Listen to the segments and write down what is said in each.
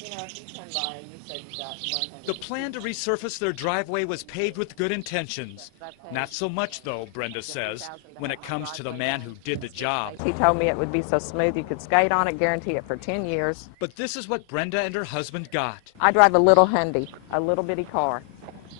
You know, if you come by and you said you got 100. The plan to resurface their driveway was paved with good intentions. Not so much, though, Brenda says, when it comes to the man who did the job. He told me it would be so smooth you could skate on it, guarantee it for 10 years. But this is what Brenda and her husband got. I drive a little Hyundai, a little bitty car.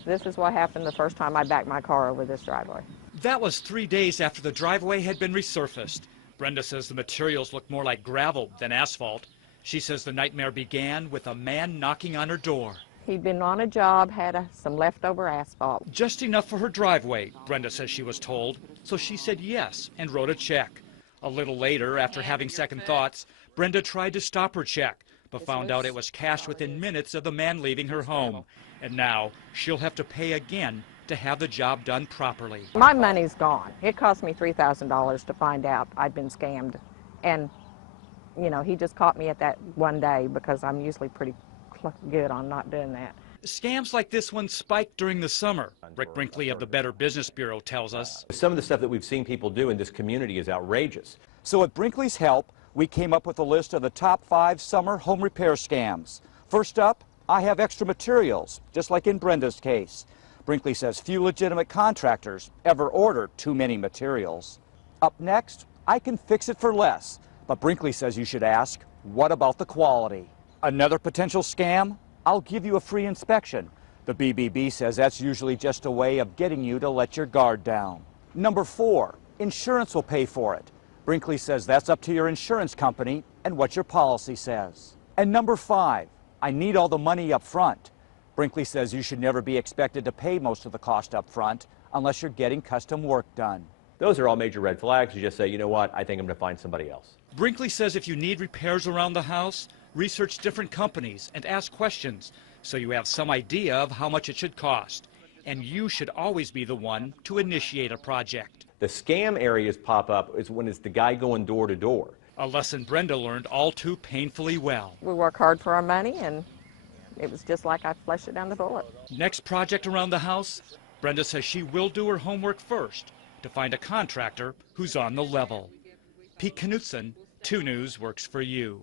This is what happened the first time I backed my car over this driveway. That was 3 days after the driveway had been resurfaced. Brenda says the materials look more like gravel than asphalt. She says the nightmare began with a man knocking on her door. He'd been on a job, had some leftover asphalt. Just enough for her driveway, Brenda says she was told, so she said yes and wrote a check. A little later, after having second thoughts, Brenda tried to stop her check, but found out it was cashed within minutes of the man leaving her home. And now she'll have to pay again to have the job done properly. My money's gone. It cost me $3,000 to find out I'd been scammed. And, you know, he just caught me at that one day because I'm usually pretty good on not doing that. Scams like this one spiked during the summer. Rick Brinkley of the Better Business Bureau tells us. Some of the stuff that we've seen people do in this community is outrageous. So with Brinkley's help, we came up with a list of the top 5 summer home repair scams. First up, I have extra materials, just like in Brenda's case. Brinkley says few legitimate contractors ever order too many materials. Up next, I can fix it for less, but Brinkley says you should ask, what about the quality? Another potential scam? I'll give you a free inspection. The BBB says that's usually just a way of getting you to let your guard down. Number 4, insurance will pay for it. Brinkley says that's up to your insurance company and what your policy says. And number 5, I need all the money up front. Brinkley says you should never be expected to pay most of the cost up front unless you're getting custom work done. Those are all major red flags. You just say, you know what, I think I'm going to find somebody else. Brinkley says if you need repairs around the house, research different companies and ask questions so you have some idea of how much it should cost. And you should always be the one to initiate a project. The scam areas pop up is when it's the guy going door to door. A lesson Brenda learned all too painfully well. We work hard for our money, and it was just like I flushed it down the toilet. Next project around the house, Brenda says she will do her homework first to find a contractor who's on the level. Pete Knutson, 2 News works for you.